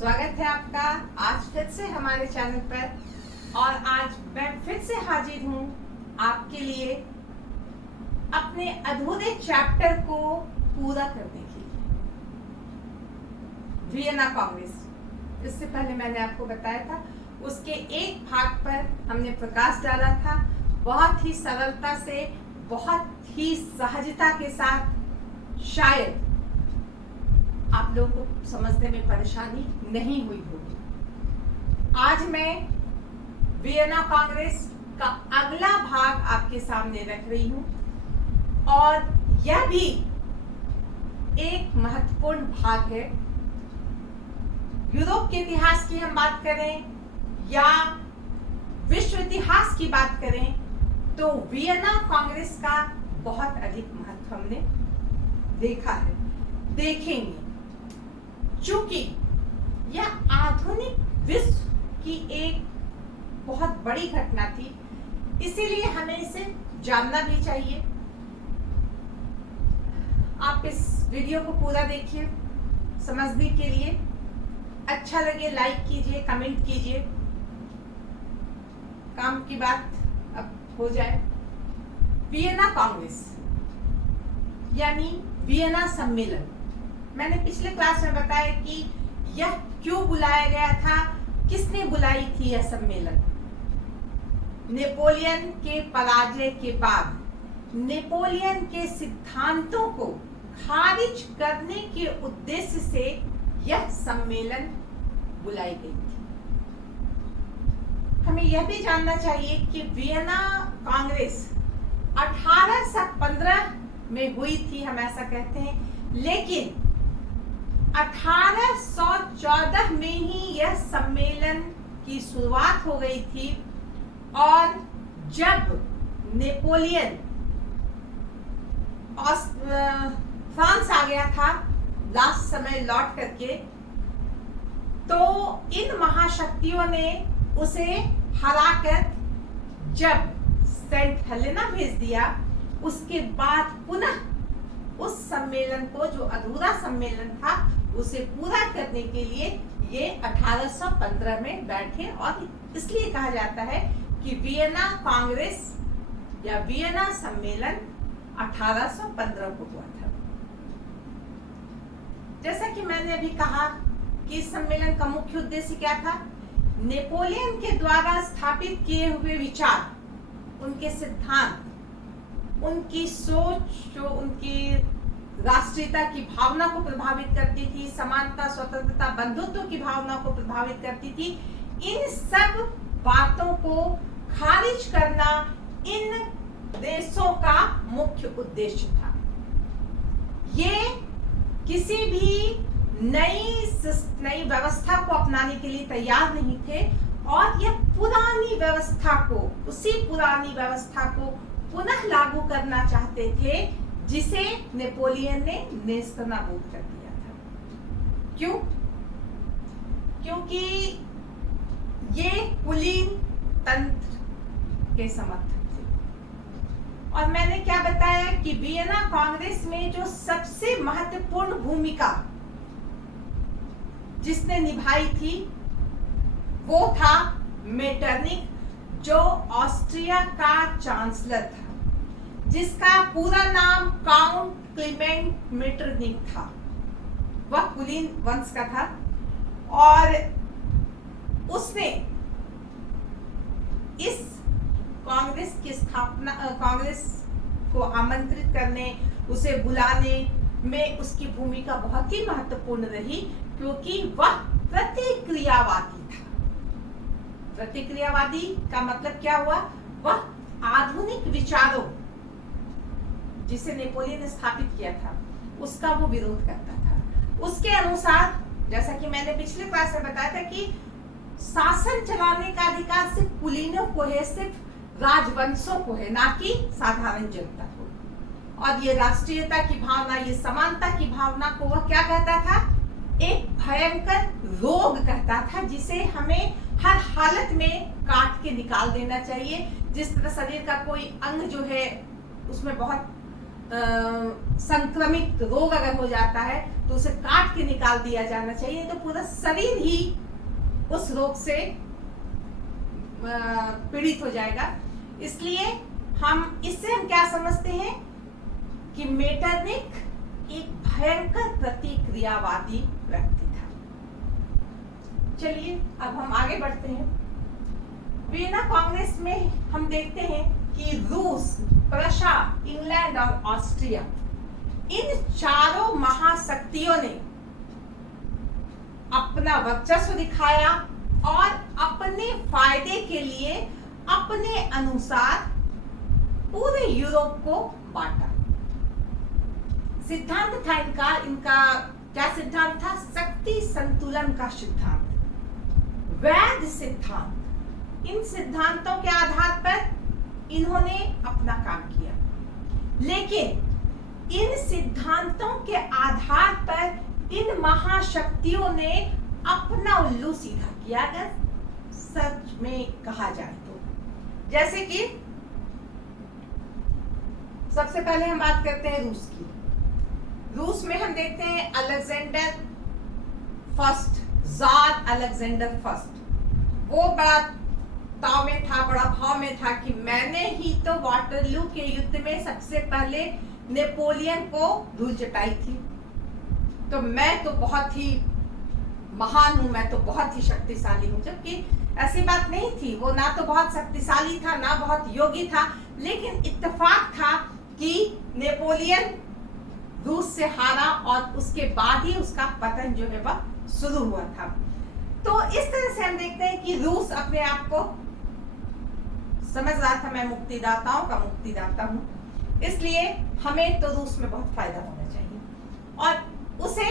स्वागत है आपका आज फिर से हमारे चैनल पर। और आज मैं फिर से हाजिर हूँ आपके लिए अपने अधूरे चैप्टर को पूरा करने के लिए। वियना कांग्रेस, इससे पहले मैंने आपको बताया था, उसके एक भाग पर हमने प्रकाश डाला था। बहुत ही सरलता से, बहुत ही सहजता के साथ शायद आप लोगों को समझने में परेशानी नहीं हुई होगी। आज मैं वियना कांग्रेस का अगला भाग आपके सामने रख रही हूं और यह भी एक महत्वपूर्ण भाग है। यूरोप के इतिहास की हम बात करें या विश्व इतिहास की बात करें तो वियना कांग्रेस का बहुत अधिक महत्व हमने देखा है, देखेंगे। चूंकि यह आधुनिक विश्व की एक बहुत बड़ी घटना थी, इसीलिए हमें इसे जानना भी चाहिए। आप इस वीडियो को पूरा देखिए समझने के लिए। अच्छा लगे लाइक कीजिए, कमेंट कीजिए। काम की बात अब हो जाए। वियना कांग्रेस यानी वियना सम्मेलन, मैंने पिछले क्लास में बताया कि यह क्यों बुलाया गया था, किसने बुलाई थी यह सम्मेलन। नेपोलियन के पराजय के बाद नेपोलियन के सिद्धांतों को खारिज करने के उद्देश्य से यह सम्मेलन बुलाई गई थी। हमें यह भी जानना चाहिए कि वियना कांग्रेस 1815 में हुई थी, हम ऐसा कहते हैं, लेकिन 1814 में ही यह सम्मेलन की शुरुआत हो गई थी। और जब नेपोलियन फ्रांस आ गया था लास्ट समय लौट करके, तो इन महाशक्तियों ने उसे हराकर जब सेंट हेलेना भेज दिया, उसके बाद पुनः उस सम्मेलन को, जो अधूरा सम्मेलन था, उसे पूरा करने के लिए ये 1815 में बैठे। और इसलिए कहा जाता है कि वियना कांग्रेस या वियना सम्मेलन 1815 को हुआ था। जैसा कि मैंने अभी कहा कि इस सम्मेलन का मुख्य उद्देश्य क्या था। नेपोलियन के द्वारा स्थापित किए हुए विचार, उनके सिद्धांत, उनकी सोच जो उनकी राष्ट्रीयता की भावना को प्रभावित करती थी, समानता, स्वतंत्रता, बंधुत्व की भावना को प्रभावित करती थी, इन सब बातों को खारिज करना इन देशों का मुख्य उद्देश्य था। ये किसी भी नई व्यवस्था को अपनाने के लिए तैयार नहीं थे और यह पुरानी व्यवस्था को, उसी पुरानी व्यवस्था को पुनः लागू करना चाहते थे, जिसे नेपोलियन ने नेस्तनाबूद कर दिया था। क्यों? क्योंकि ये कुलीन तंत्र के समर्थक थे। और मैंने क्या बताया कि वियना कांग्रेस में जो सबसे महत्वपूर्ण भूमिका जिसने निभाई थी वो था मेटरनिख, जो ऑस्ट्रिया का चांसलर था, जिसका पूरा नाम काउंट क्लेमेंट मेटरनिख था। वह कुलीन वंश का था और उसने इस कांग्रेस की स्थापना, कांग्रेस को आमंत्रित करने, उसे बुलाने में उसकी भूमिका बहुत ही महत्वपूर्ण रही, क्योंकि वह प्रतिक्रियावादी था। प्रतिक्रियावादी का मतलब क्या हुआ? वह आधुनिक विचारों जिसे नेपोलियन ने स्थापित किया था उसका वो विरोध करता था। उसके अनुसार, जैसा कि मैंने पिछले क्लास में बताया था, कि शासन चलाने का अधिकार सिर्फ कुलीनों को है, सिर्फ राजवंशों को है, ना कि साधारण जनता को। और ये राष्ट्रीयता की भावना, ये समानता की भावना को वह क्या कहता था? एक भयंकर रोग कहता था, जिसे हमें हर हालत में काट के निकाल देना चाहिए। जिस तरह शरीर का कोई अंग जो है उसमें बहुत संक्रमित रोग अगर हो जाता है तो उसे काट के निकाल दिया जाना चाहिए, तो पूरा शरीर ही उस रोग से पीड़ित हो जाएगा। इसलिए इससे हम क्या समझते हैं कि मेटरनिख एक भयंकर प्रतिक्रियावादी व्यक्ति था। चलिए अब हम आगे बढ़ते हैं। वियना कांग्रेस में हम देखते हैं कि रूस, प्रशा, इंग्लैंड और ऑस्ट्रिया, इन चारों महाशक्तियों ने अपना वर्चस्व दिखाया और अपने फायदे के लिए अपने अनुसार पूरे यूरोप को बांटा। सिद्धांत था इनका क्या सिद्धांत था? शक्ति संतुलन का सिद्धांत, वैध सिद्धांत। इन सिद्धांतों के आधार पर इन्होंने अपना काम किया, लेकिन इन सिद्धांतों के आधार पर इन महाशक्तियों ने अपना उल्लू सीधा किया, अगर सच में कहा जाए तो। जैसे कि सबसे पहले हम बात करते हैं रूस की। रूस में हम देखते हैं Alexander first, jar Alexander first, वो बड़ा ताव में था, बड़ा भाव में था कि मैंने ही तो वाटरलू के युद्ध में सबसे पहले नेपोलियन को धूल चटाई थी, तो मैं तो बहुत ही महान हूं, मैं तो बहुत ही शक्तिशाली हूं। जबकि ऐसी बात नहीं थी, वो ना तो बहुत शक्तिशाली था ना बहुत योगी था, लेकिन इत्तेफाक था कि नेपोलियन रूस से हारा और उसके बाद ही उसका पतन जो है वह शुरू हुआ था। तो इस तरह से हम देखते हैं कि रूस अपने आप को समझ रहा था, मैं मुक्तिदाताओं का मुक्तिदाता हूं, इसलिए हमें तो रूस में बहुत फायदा होना चाहिए। और उसे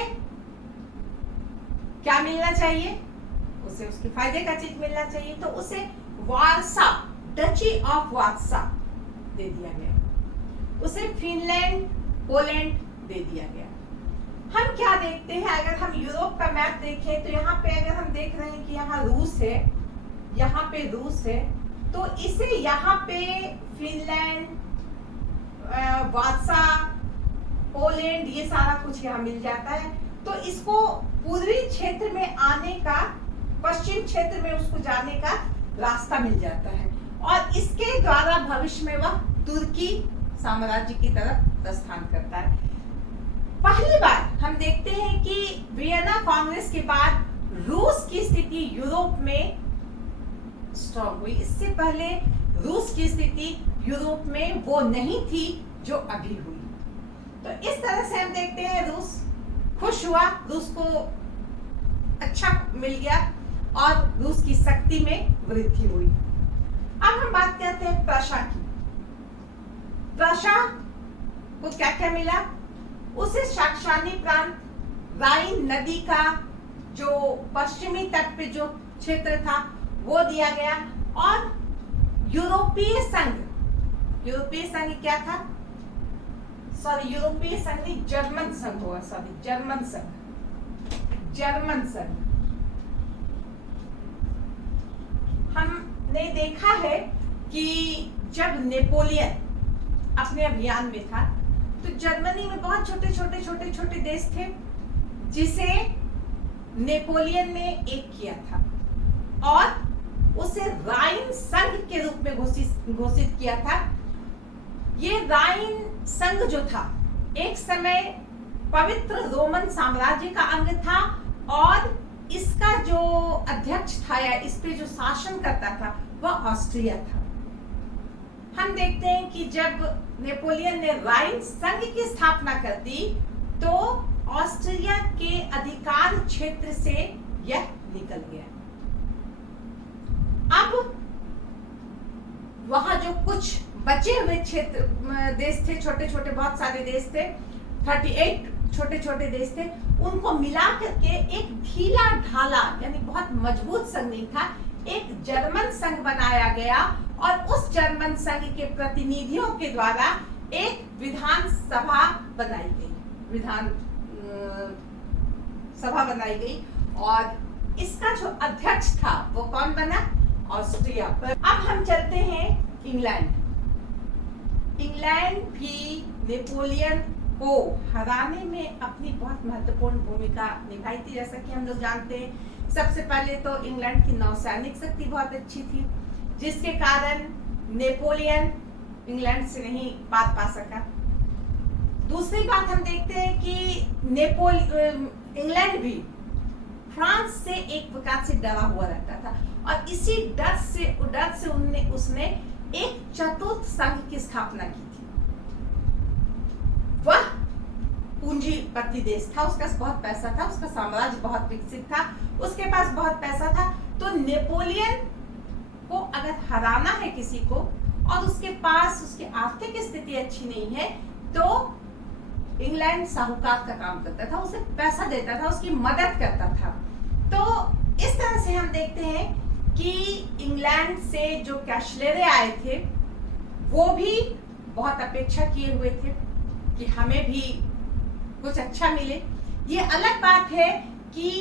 क्या मिलना चाहिए? उसे उसके फायदे का चीज मिलना चाहिए, तो उसे वारसा, डची ऑफ वारसा दे दिया गया, उसे फिनलैंड, पोलैंड दे दिया गया। हम क्या देखते हैं, अगर हम यूरोप का मैप देखें तो यहाँ पे अगर हम देख रहे हैं कि यहाँ रूस है, यहाँ पे रूस है, तो इसे यहाँ पे फिनलैंड, वारसा, पोलैंड, ये सारा कुछ यहाँ मिल जाता है। तो इसको पूर्वी क्षेत्र में आने का, पश्चिम क्षेत्र में उसको जाने का रास्ता मिल जाता है, और इसके द्वारा भविष्य में वह तुर्की साम्राज्य की तरफ प्रस्थान करता है। पहली बार हम देखते हैं कि वियना कांग्रेस के बाद रूस की स्थिति यूरोप में स्ट्रॉन्ग हुई। इससे पहले रूस की स्थिति यूरोप में वो नहीं थी जो अभी हुई। तो इस तरह से हम देखते हैं रूस खुश हुआ, रूस को अच्छा मिल गया और रूस की शक्ति में वृद्धि हुई। अब हम बात करते हैं प्रशा की। प्रशा को क्या क्या मिला? उसे साक्सानी प्रांत, राइन नदी का जो पश्चिमी तट पे जो क्षेत्र था वो दिया गया, और यूरोपीय संघ, यूरोपीय संघ क्या था? सॉरी, यूरोपीय संघ नहीं, जर्मन संघ हुआ, सॉरी, जर्मन संघ, जर्मन संघ। हमने देखा है कि जब नेपोलियन अपने अभियान में था तो जर्मनी में बहुत छोटे देश थे जिसे नेपोलियन ने एक किया था और उसे राइन संघ के रूप में घोषित किया था। ये राइन संघ जो था एक समय पवित्र रोमन साम्राज्य का अंग था, और इसका जो अध्यक्ष था या इस पे जो शासन करता था वह ऑस्ट्रिया था। हम देखते हैं कि जब नेपोलियन ने राइन संघ की स्थापना कर दी तो ऑस्ट्रिया के अधिकार क्षेत्र से यह निकल गया। अब वहां जो कुछ बचे हुए क्षेत्र देश थे, छोटे बहुत सारे देश थे, 38 छोटे देश थे, उनको मिला करके एक ढीला ढाला यानी बहुत मजबूत संघ नहीं था, एक जर्मन संघ बनाया गया, और उस जर्मन संघ के प्रतिनिधियों के द्वारा एक विधान सभा बनाई गई, और इसका जो अध्यक्ष था वो कौन बना? ऑस्ट्रिया। अब हम चलते हैं इंग्लैंड। इंग्लैंड भी नेपोलियन को हराने में अपनी बहुत महत्वपूर्ण भूमिका निभाई थी। जैसा कि हम लोग जानते हैं, सबसे पहले तो इंग्लैंड की नौसैनिक शक्ति बहुत अच्छी थी, जिसके कारण नेपोलियन इंग्लैंड से नहीं पार पा सका। दूसरी बात हम देखते हैं कि इंग्लैंड भी फ्रांस से एक प्रकार से डरा हुआ रहता था, और इसी डर से उसने एक चतुर्थ संघ की स्थापना की थी। वह पूंजीपति देश था, उसका बहुत पैसा था, उसका साम्राज्य बहुत विकसित था, उसके पास बहुत पैसा था। तो नेपोलियन को अगर हराना है किसी को और उसके पास उसकी आर्थिक स्थिति अच्छी नहीं है, तो इंग्लैंड साहूकार का काम करता था, उसे पैसा देता था, उसकी मदद करता था। तो इस तरह से हम देखते हैं कि इंग्लैंड से जो कैशलेरे आए थे वो भी बहुत अपेक्षा किए हुए थे कि हमें भी कुछ अच्छा मिले। ये अलग बात है कि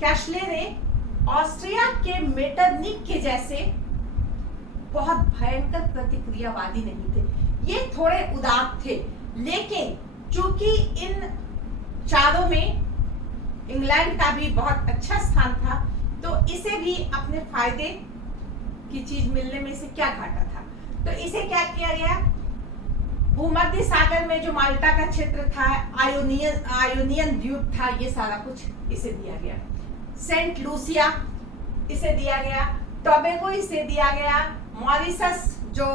कैशलेरे ऑस्ट्रिया के मेटरनिक के जैसे बहुत भयंकर प्रतिक्रियावादी नहीं थे, ये थोड़े उदार थे। लेकिन चूंकि इन चारों में इंग्लैंड का भी बहुत अच्छा स्थान था, तो इसे भी अपने फायदे की चीज मिलने में इसे क्या घाटा था। तो इसे क्या किया गया, भूमध्य सागर में जो माल्टा का क्षेत्र था, आयोनियन द्वीप था, ये सारा कुछ इसे दिया गया। सेंट लूसिया इसे दिया गया, टोबैगो इसे दिया गया, मॉरिशस जो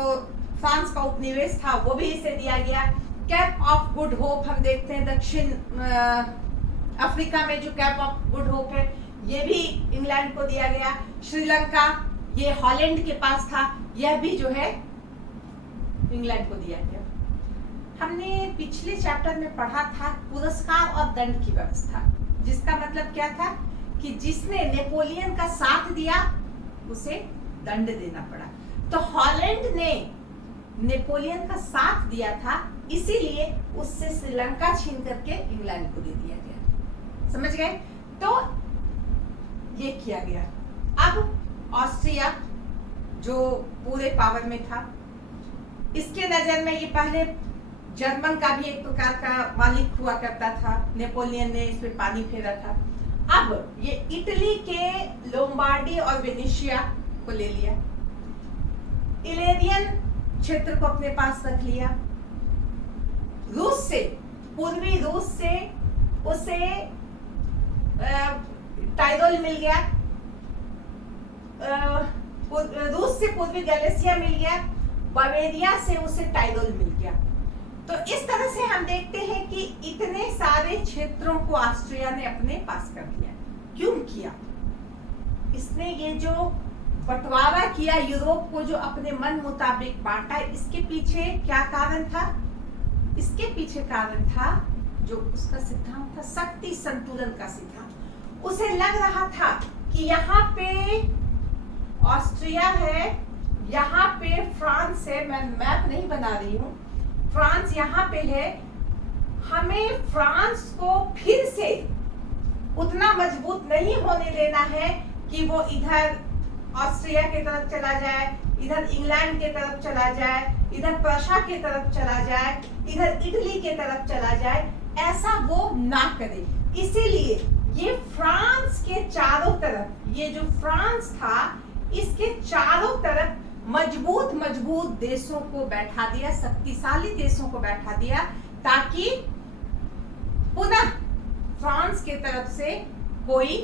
फ्रांस का उपनिवेश था वो भी इसे दिया गया। कैप ऑफ गुड होप हम देखते हैं, दक्षिण अफ्रीका में जो कैप ऑफ गुड होप है, ये भी इंग्लैंड को दिया गया। श्रीलंका ये हॉलैंड के पास था, यह भी जो है इंग्लैंड को दिया गया। हमने पिछले चैप्टर में पढ़ा था पुरस्कार और दंड की व्यवस्था, जिसका मतलब क्या था कि जिसने नेपोलियन का साथ दिया उसे दंड देना पड़ा। तो हॉलैंड ने नेपोलियन का साथ दिया था, इसीलिए उससे श्रीलंका छीन करके इंग्लैंड को दे दिया गया। समझ गए? तो ये किया गया। अब ऑस्ट्रिया जो पूरे पावर में था, इसके नजर में ये पहले जर्मन का भी एक प्रकार का मालिक हुआ करता था, नेपोलियन ने इस पे पानी फेरा था। अब ये इटली के लोम्बार्डी और वेनेशिया को ले लिया, इलेरियन क्षेत्र को अपने पास रख लिया। रूस से, पूर्वी रूस से उसे टाइरोल मिल गया, रूस से पूर्वी गैलिसिया मिल गया, बवेरिया से उसे टाइरोल मिल गया। तो इस तरह से हम देखते हैं कि इतने सारे क्षेत्रों को ऑस्ट्रिया ने अपने पास कर लिया। क्यों किया? इसने ये जो बंटवारा किया, यूरोप को जो अपने मन मुताबिक बांटा, इसके पीछे क्या कारण था? इसके पीछे कारण था जो उसका सिद्धांत था, शक्ति संतुलन का सिद्धांत। उसे लग रहा था कि यहाँ पे ऑस्ट्रिया है, यहाँ पे फ्रांस है, मैं मैप नहीं बना रही हूँ, फ्रांस यहाँ पे है, हमें फ्रांस को फिर से उतना मजबूत नहीं होने देना है कि वो इधर ऑस्ट्रिया के तरफ चला जाए, इधर इंग्लैंड के तरफ चला जाए, इधर प्रशा के तरफ चला जाए, इधर इटली के तरफ चला जाए, ऐसा वो ना करे। इसीलिए ये फ्रांस के चारों तरफ, ये जो फ्रांस था इसके चारों तरफ मजबूत मजबूत देशों को बैठा दिया, शक्तिशाली देशों को बैठा दिया, ताकि पुनः फ्रांस के तरफ से कोई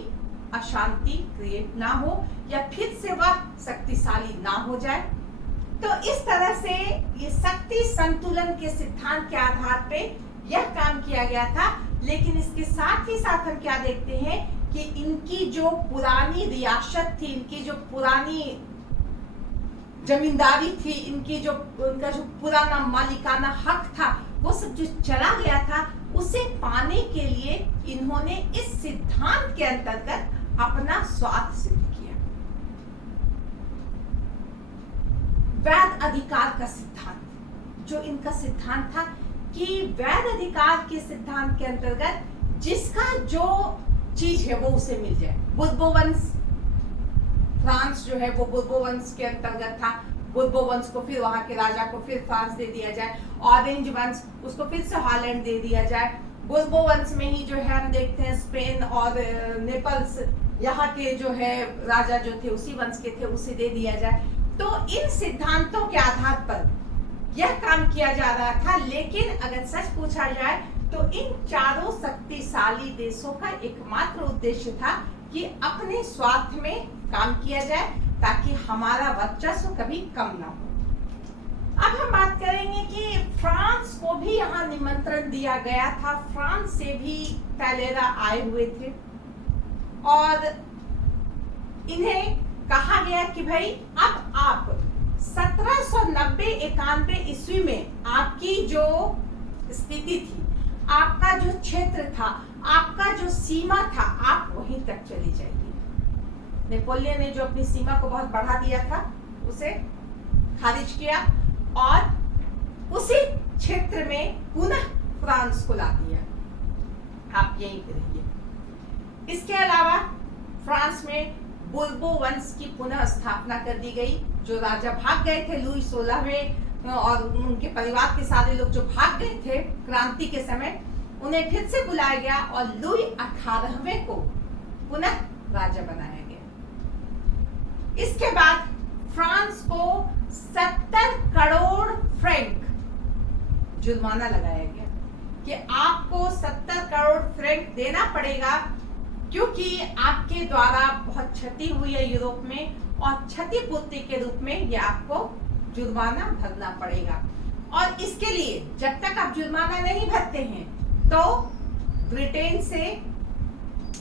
अशांति क्रिएट ना हो या फिर से वह शक्तिशाली ना हो जाए। तो इस तरह से ये शक्ति संतुलन के सिद्धांत के आधार पे यह काम किया गया था। लेकिन इसके साथ ही साथ हम क्या देखते हैं कि इनकी जो पुरानी रियासत थी, इनकी जो पुरानी जमींदारी थी, उनका जो पुराना मालिकाना हक था, वो सब जो चला गया था, उसे पाने के लिए इन्होंने इस सिद्धांत के अंतर्गत अपना स्वार्थ सिद्ध किया। वैध अधिकार का सिद्धांत, जो इनका सिद्धांत था कि वैध अधिकार के सिद्धांत के अंतर्गत जिसका जो चीज है वो उसे मिल जाए। बुर्बो वंश, फ्रांस जो है वो बुर्बो वंश के अंतर्गत था, बुर्बो वंश को फिर वहां के राजा को फिर फ्रांस दे दिया जाए, ऑरेंज वंश उसको फिर से हॉलैंड दे दिया जाए। बुर्बो वंश में ही जो है हम देखते हैं स्पेन और नेपल्स यहाँ के जो है राजा जो थे उसी वंश के थे, उसे दे दिया जाए। तो इन सिद्धांतों के आधार पर यह काम किया जा रहा था। लेकिन अगर सच पूछा जाए तो इन चारों शक्तिशाली देशों का एकमात्र उद्देश्य था कि अपने स्वार्थ में काम किया जाए ताकि हमारा वर्चस्व कभी कम ना हो। अब हम बात करेंगे कि फ्रांस को भी यहाँ निमंत्रण दिया गया था। फ्रांस से भी टैलेरा आए हुए थे और इन्हें कहा गया कि भाई अब आप 1790-91 ईस्वी में आपकी जो स्थिति थी, आपका जो क्षेत्र था, आपका जो सीमा था, आप वहीं तक चली जाइए। नेपोलियन ने जो अपनी सीमा को बहुत बढ़ा दिया था उसे खारिज किया और उसी क्षेत्र में पुनः फ्रांस को ला दिया, आप यहीं पे रहिए। इसके अलावा फ्रांस में बुर्बो वंश की पुनः स्थापना कर दी गई। जो राजा भाग गए थे लुई 16वें और उनके परिवार के सारे लोग जो भाग गए थे क्रांति के समय, उन्हें फिर से बुलाया गया और लुई 18वें को पुनः राजा बनाया गया। इसके बाद फ्रांस को 70 करोड़ फ्रैंक जुर्माना लगाया गया कि आपको 70 करोड़ फ्रैंक देना पड़ेगा क्योंकि आपके द्वारा बहुत क्षति हुई है यूरोप में और क्षतिपूर्ति के रूप में ये आपको जुर्माना भरना पड़ेगा। और इसके लिए जब तक आप जुर्माना नहीं भरते हैं तो ब्रिटेन से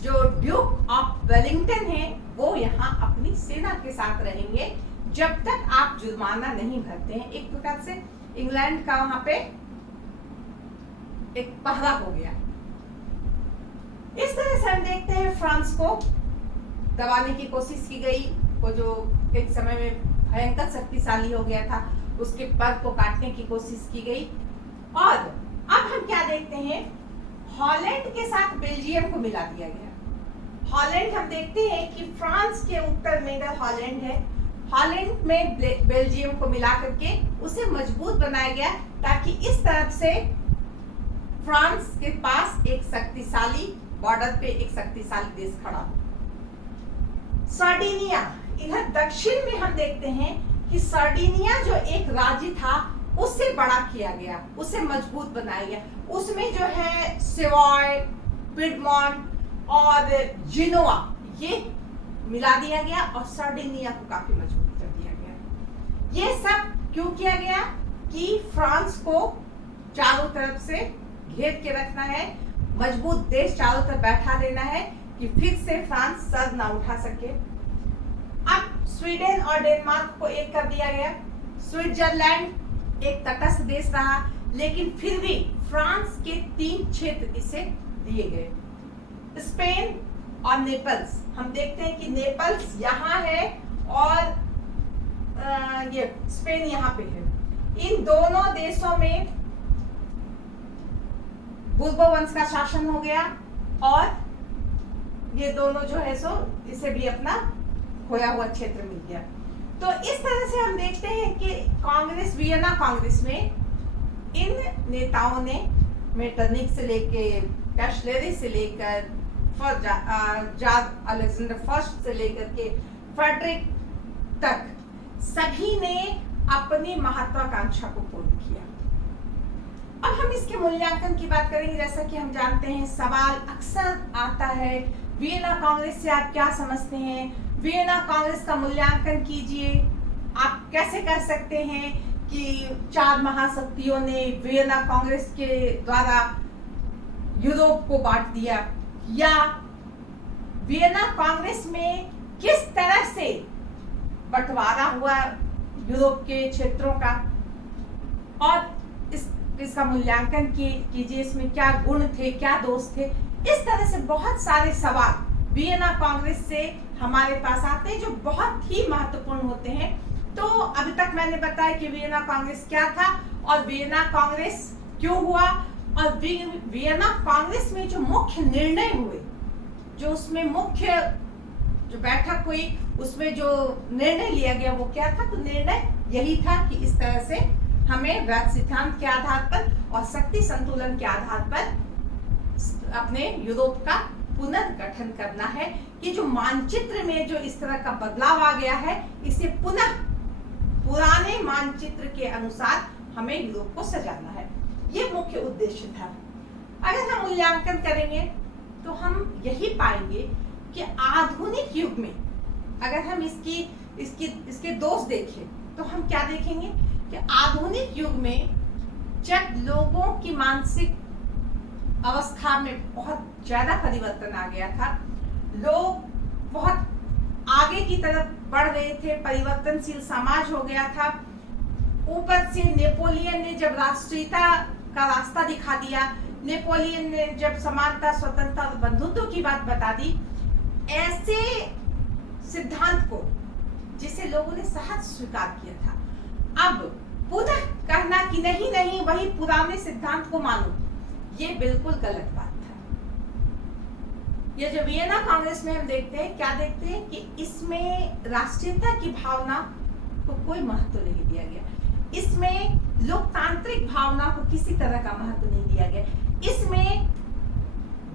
जो ड्यूक ऑफ वेलिंगटन है वो यहाँ अपनी सेना के साथ रहेंगे जब तक आप जुर्माना नहीं भरते हैं। एक प्रकार से इंग्लैंड का वहां पे एक पहरा हो गया। इस तरह से हम देखते हैं फ्रांस को दबाने की कोशिश की गई, वो जो एक समय में भयंकर शक्तिशाली हो गया था, उसके पर को काटने की कोशिश की गई। और अब हम क्या देखते हैं, हॉलैंड के साथ बेल्जियम को मिला दिया गया। हॉलैंड हम देखते हैं कि फ्रांस के उत्तर में इधर हॉलैंड है, हॉलैंड में बेल्जियम को मिला करके उसे मजबूत बनाया गया ताकि इस तरफ से फ्रांस के पास एक शक्तिशाली बॉर्डर पे एक शक्तिशाली देश खड़ा हो। सार्डिनिया इधर दक्षिण में हम देखते हैं कि सार्डिनिया जो एक राज्य था उससे बड़ा किया गया, उसे मजबूत बनाया गया। उसमें जो है सेवॉय, पिडमॉन्ट और जिनोआ ये मिला दिया गया और सार्डिनिया को काफी मजबूत कर दिया गया। ये सब क्यों किया गया कि फ्रांस को चारों तरफ से घेर के रखना है, मजबूत देश चारों तरफ बैठा देना है कि फिर से फ्रांस सर ना उठा सके। अब स्वीडन और डेनमार्क को एक कर दिया गया। स्विट्जरलैंड एक तटस्थ देश रहा, लेकिन फिर भी फ्रांस के 3 क्षेत्र इसे दिए गए। स्पेन और नेपल्स, हम देखते हैं कि नेपल्स यहाँ है और ये स्पेन यहाँ पे है। इन दोनों देशों में बुर्बो वंश का शासन हो गया और ये दोनों जो है सो इसे भी अपना खोया हुआ क्षेत्र मिल गया। तो इस तरह से हम देखते हैं कि कांग्रेस, वियना कांग्रेस में इन नेताओं ने मेटरनिक से लेके कैशलेरी से लेकर अलेक्जेंडर फर्स्ट से लेकर के फ्रेडरिक तक सभी ने अपनी महत्वाकांक्षा को पूर्ण किया। अब हम इसके मूल्यांकन की बात करेंगे। जैसा कि हम जानते हैं सवाल अक्सर आता है, वियना कांग्रेस से आप क्या समझते हैं, वियना कांग्रेस का मूल्यांकन कीजिए। आप कैसे कर सकते हैं कि 4 महाशक्तियों ने वियना कांग्रेस के द्वारा यूरोप को बांट दिया, या वियना कांग्रेस में किस तरह से बंटवारा हुआ यूरोप के क्षेत्रों का, और इसका मूल्यांकन कीजिए, इसमें क्या गुण थे, क्या दोष थे। इस तरह से बहुत सारे सवाल वियना कांग्रेस से हमारे पास आते हैं जो बहुत ही महत्वपूर्ण होते हैं। तो अभी तक मैंने बताया कि वियना कांग्रेस क्या था और वियना कांग्रेस क्यों हुआ, और वियना कांग्रेस में जो मुख्य निर्णय हुए, जो उसमें मुख्य जो बैठक हुई उसमें जो निर्णय लिया गया वो क्या था। तो निर्णय यही था कि इस तरह से हमें वैध सिद्धांत के आधार पर और शक्ति संतुलन के आधार पर अपने यूरोप का पुनर्गठन करना है कि जो मानचित्र में जो इस तरह का बदलाव आ गया है, इसे पुनः पुराने मानचित्र के अनुसार हमें यूरोप को सजाना है। ये मुख्य उद्देश्य था। अगर हम मूल्यांकन करेंगे तो हम यही पाएंगे कि आधुनिक युग में अगर हम इसके दोष देखें तो हम क्या देखेंगे कि आधुनिक युग में जब लोगों की मानसिक अवस्था में बहुत ज्यादा परिवर्तन आ गया था, लोग बहुत आगे की तरफ बढ़ रहे थे, परिवर्तनशील समाज हो गया था। ऊपर से नेपोलियन ने जब राष्ट्रीयता का रास्ता दिखा दिया, नेपोलियन ने जब समानता, स्वतंत्रता और बंधुत्व की बात बता दी, ऐसे सिद्धांत को जिसे लोगों ने सहज स्वीकार किया था, अब पुनः कहना कि नहीं नहीं वही पुराने सिद्धांत को मानो, ये बिल्कुल गलत बात था। ये जो वियना कांग्रेस में हम देखते हैं, क्या देखते हैं कि इसमें राष्ट्रीयता की भावना को कोई महत्व नहीं दिया गया, इसमें लोकतांत्रिक भावना को किसी तरह का महत्व नहीं दिया गया, इसमें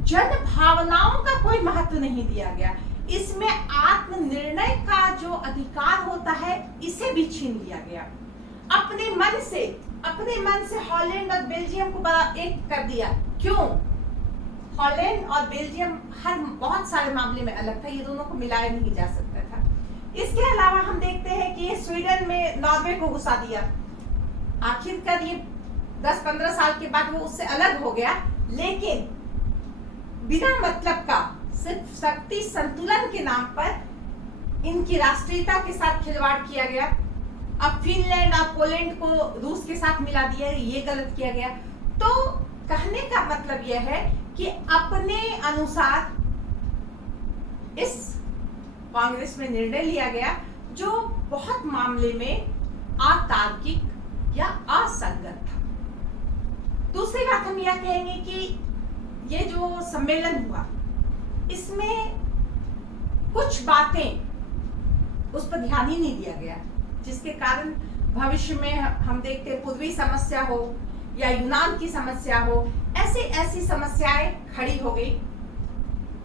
जन भावनाओं का कोई महत्व नहीं दिया गया, इसमें आत्मनिर्णय का जो अधिकार होता है इसे भी छीन लिया गया। अपने मन से हॉलैंड और बेल्जियम को बड़ा एक कर दिया। क्यों? हॉलैंड और बेल्जियम हर बहुत सारे मामले में अलग था, ये दोनों को मिलाया नहीं जा सकता था। इसके अलावा हम देखते हैं कि स्वीडन में नॉर्वे को घुसा दिया। आखिरकार ये 10-15 साल के बाद वो उससे अलग हो गया, लेकिन बिना मतलब का सिर्फ शक्ति संतुलन के नाम पर इनकी राष्ट्रीयता के साथ खिलवाड़ किया गया। अब फिनलैंड और पोलैंड को रूस के साथ मिला दिया, ये गलत किया गया। तो कहने का मतलब यह है कि अपने अनुसार इस कांग्रेस में निर्णय लिया गया जो बहुत मामले में अतार्किक या असंगत था। दूसरी बात हम यह कहेंगे कि ये जो सम्मेलन हुआ, इसमें कुछ बातें उस पर ध्यान ही नहीं दिया गया, जिसके कारण भविष्य में हम देखते हैं पूर्वी समस्या हो या यूनान की समस्या हो, ऐसी समस्याएं खड़ी हो गई।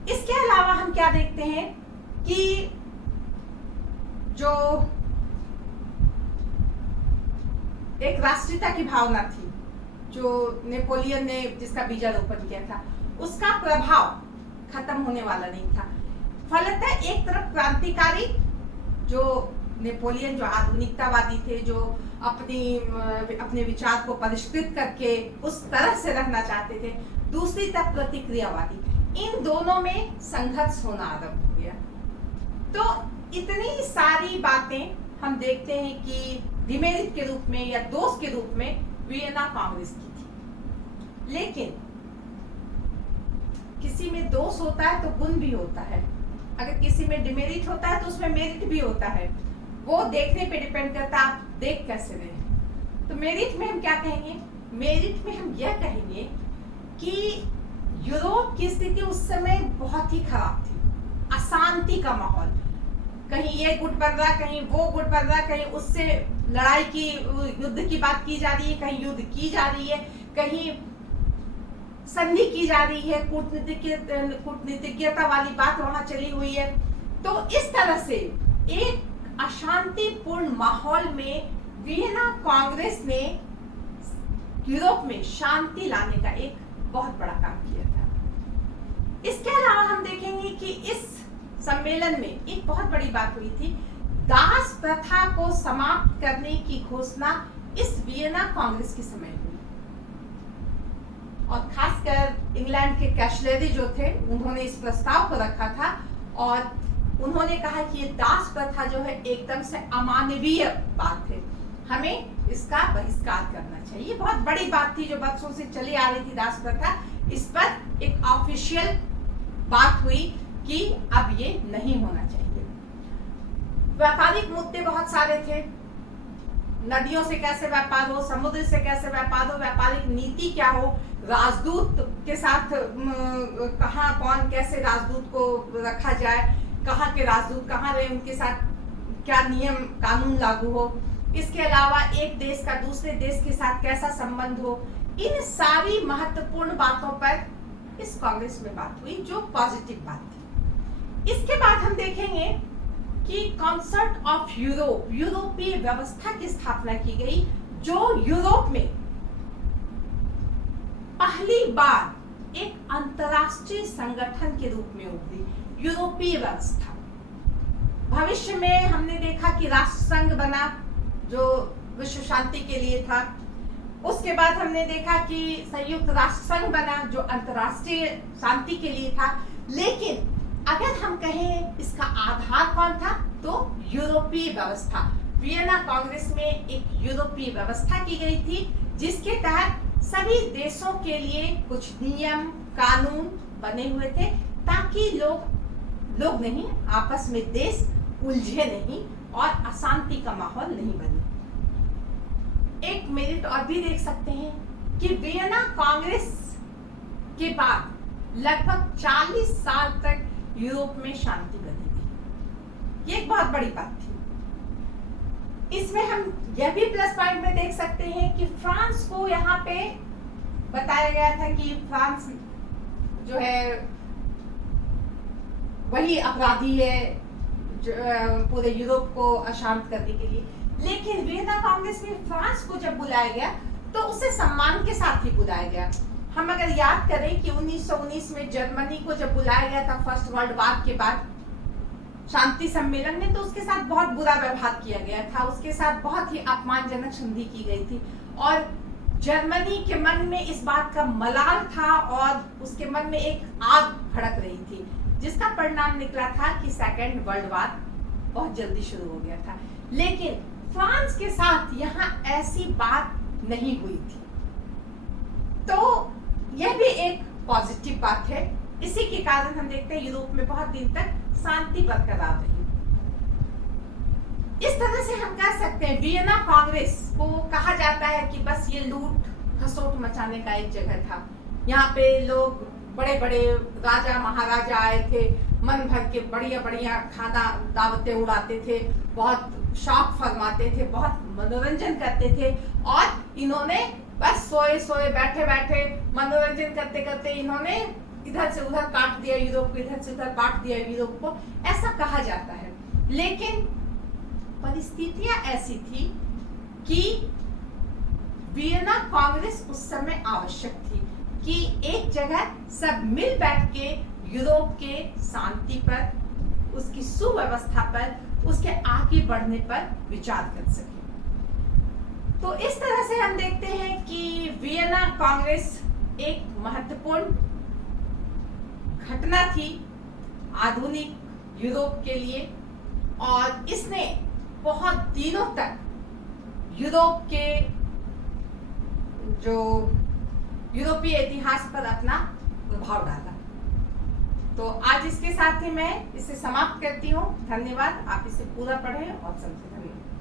इसके अलावा हम क्या देखते हैं कि जो एक राष्ट्रीयता की भावना थी, जो नेपोलियन ने जिसका बीजारोपण किया था, उसका प्रभाव खत्म होने वाला नहीं था। फलतः एक तरफ क्रांतिकारी जो नेपोलियन, जो आधुनिकतावादी थे, जो अपने विचार को परिष्कृत करके उस तरह से रहना चाहते थे, दूसरी तरफ प्रतिक्रियावादी, इन दोनों में संघर्ष होना आरंभ हो गया। तो इतनी सारी बातें हम देखते हैं कि डिमेरिट के रूप में या दोष के रूप में वियना कांग्रेस की थी। लेकिन किसी में दोष होता है तो गुण भी होता है, अगर किसी में डिमेरिट होता है तो उसमें मेरिट भी होता है। वो देखने पे डिपेंड करता है आप देख कैसे रहे। तो मेरिट में हम क्या कहेंगे? मेरिट में हम यह कहेंगे कि यूरोप की स्थिति उस समय बहुत ही खराब थी, अशांति का माहौल, कहीं ये गुट बन रहा, कहीं वो गुट बन रहा, कहीं उससे लड़ाई की, युद्ध की बात की जा रही है, कहीं युद्ध की जा रही है, कहीं संधि की जा रही है, कूटनीतिज्ञता वाली बात वहां चली हुई है। तो इस तरह से एक अशांतिपूर्ण माहौल में वियना कांग्रेस ने यूरोप में शांति लाने का एक बहुत बड़ा काम किया था। इसके अलावा हम देखेंगे कि इस सम्मेलन में एक बहुत बड़ी बात हुई थी, दास प्रथा को समाप्त करने की घोषणा इस वियना कांग्रेस के समय हुई। और खासकर इंग्लैंड के कैशलेरी जो थे, उन्होंने इस प्रस्ताव को रखा था और उन्होंने कहा कि ये दास प्रथा जो है एकदम से अमानवीय बात है, हमें इसका बहिष्कार करना चाहिए। बहुत बड़ी बात थी जो बरसों से चली आ रही थी दास प्रथा, इस पर एक ऑफिशियल बात हुई कि अब ये नहीं होना चाहिए। व्यापारिक मुद्दे बहुत सारे थे, नदियों से कैसे व्यापार हो, समुद्र से कैसे व्यापार हो, व्यापारिक नीति क्या हो, राजदूत के साथ कहाँ कौन कैसे राजदूत को रखा जाए, कहाँ के राजदूत कहाँ रहे, उनके साथ क्या नियम कानून लागू हो, इसके अलावा एक देश का दूसरे देश के साथ कैसा संबंध हो, इन सारी महत्वपूर्ण बातों पर इस कांग्रेस में बात हुई, जो पॉजिटिव बात थी। इसके बाद हम देखेंगे कि कॉन्सर्ट ऑफ यूरोप, यूरोपीय व्यवस्था की स्थापना की गई, जो यूरोप में पहली बार एक अंतरराष्ट्रीय संगठन के रूप में उभरी, यूरोपीय व्यवस्था। भविष्य में हमने देखा कि राष्ट्र संघ बना, जो विश्व शांति के लिए था। उसके बाद हमने देखा कि संयुक्त राष्ट्र संघ बना, जो अंतरराष्ट्रीय शांति के लिए था। लेकिन अगर हम कहें इसका आधार कौन था, तो यूरोपीय व्यवस्था। वियना कांग्रेस में एक यूरोपीय व्यवस्था की गई थी, जिसके तहत सभी देशों के लिए कुछ नियम कानून बने हुए थे, ताकि लोग नहीं, आपस में देश उलझे नहीं और अशांति का माहौल नहीं बने। एक मिनट और भी देख सकते हैं कि वियना कांग्रेस के बाद लगभग 40 साल तक यूरोप में शांति बनी थी। ये एक बहुत बड़ी बात थी। इसमें हम यह भी प्लस पॉइंट में देख सकते हैं कि फ्रांस को यहाँ पे बताया गया था कि फ्रांस जो है वही अपराधी है जो पूरे यूरोप को अशांत करने के लिए। लेकिन वियना कांग्रेस में फ्रांस को जब बुलाया गया तो उसे सम्मान के साथ ही बुलाया गया। हम अगर याद करें कि 1919 में जर्मनी को जब बुलाया गया था फर्स्ट वर्ल्ड वॉर के बाद शांति सम्मेलन में, तो उसके साथ बहुत बुरा व्यवहार किया गया था, उसके साथ बहुत ही अपमानजनक संधि की गई थी और जर्मनी के मन में इस बात का मलाल था और उसके मन में एक आग भड़क रही थी, जिसका परिणाम निकला था कि सेकेंड वर्ल्ड वॉर बहुत जल्दी शुरू हो गया था। लेकिन फ्रांस के साथ यहाँ ऐसी बात नहीं हुई थी, तो यह भी एक पॉजिटिव बात है। इसी के कारण हम देखते हैं यूरोप में बहुत दिन तक शांति बरकरार रही। इस तरह से हम कह सकते हैं वियना कांग्रेस को कहा जाता है कि बस ये लूट खसोट मचाने का एक जगह था। यहाँ पे लोग बड़े बड़े राजा महाराजा आए थे, मन भर के बढ़िया बढ़िया खाना दावतें उड़ाते थे, बहुत शौक फरमाते थे, बहुत मनोरंजन करते थे और इन्होंने बस सोए सोए बैठे बैठे मनोरंजन करते करते इन्होंने इधर से उधर काट दिया यूरोप को, इधर से उधर काट दिया यूरोप को, ऐसा कहा जाता है। लेकिन परिस्थितियां ऐसी थी कि वियना कांग्रेस उस समय आवश्यक थी कि एक जगह सब मिल बैठ के यूरोप के शांति पर, उसकी सुव्यवस्था पर, उसके आगे बढ़ने पर विचार कर सके। तो इस तरह से हम देखते हैं कि वियना कांग्रेस एक महत्वपूर्ण घटना थी आधुनिक यूरोप के लिए और इसने बहुत दिनों तक यूरोप के जो यूरोपीय इतिहास पर अपना प्रभाव डाला। तो आज इसके साथ ही मैं इसे समाप्त करती हूँ। धन्यवाद। आप इसे पूरा पढ़ें और समझें। धन्यवाद।